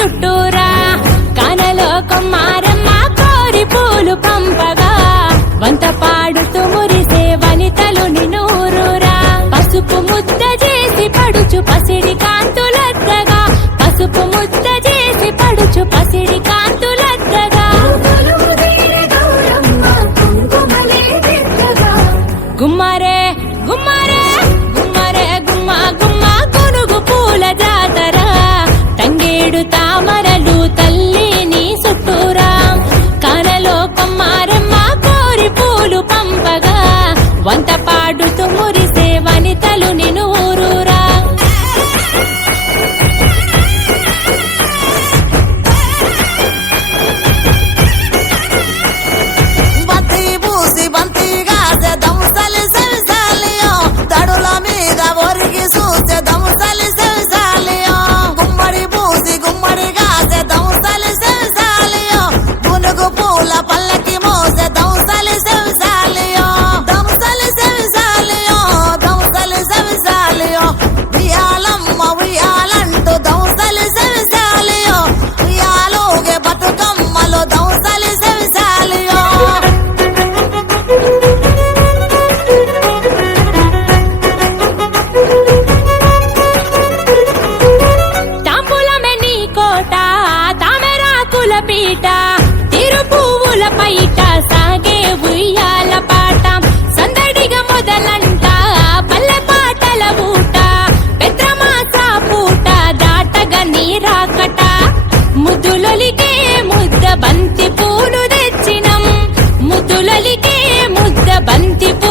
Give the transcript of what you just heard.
చుట్టూరా కానలో కొమ్మారమ్మ కోరి పూలు పంపగా వంత పాడుతూ మురిసే వనితలు నినూరురా పసుపు ముద్ద చేసి పడుచు పసిడి కాంతులద్దగా పసుపు ముద్ద చేసి పడుచు పసిడి కాంతులద్దగా గుమ్మరే గుమ్మరే గుమ్మరే గుమ్మ గుమ్మ గునుగు పూల జాతర తంగేడు తామరలు తల్లిని చుట్టూరా కానలో కొమ్మారమ్మ కోరి పూలు పంపగా వంత పాడుతూ మురిసే వనితలు నినూరురా బంతి పూసి బంతిగా దంసలి సెవిసాలియో తడుల మీద ఒరిగి చూసే దంసలి సెవిసాలియో గుమ్మడి పూసి గుమ్మడిగా దంసలి సెవిసాలియో గునుగు పూల పల్లకి మోసే దంసలి సెవిసాలియో దంసలి సెవిసాలియో దంసలి సెవిసాలియో ఉయ్యాలమ్మ ఉయ్యాలంటూ దంసలి సెవిసాలియో ఉయ్యాలోగే బతుకమ్మలో దంసలి సెవిసాలియో తాంబూలమే నీ కోట తామెరాకుల పీట తిరు పువ్వుల పైట సాగే ఉయ్యాల పాట సందడిగా మొదలంట పల్లె పాటల ఊట పెద్రమాస పూట దాటగా నీరాకట ముద్దులొలికే ముద్ద బంతి పూలు తెచ్చినం ముద్దులొలికే ముద్ద బంతి పూలు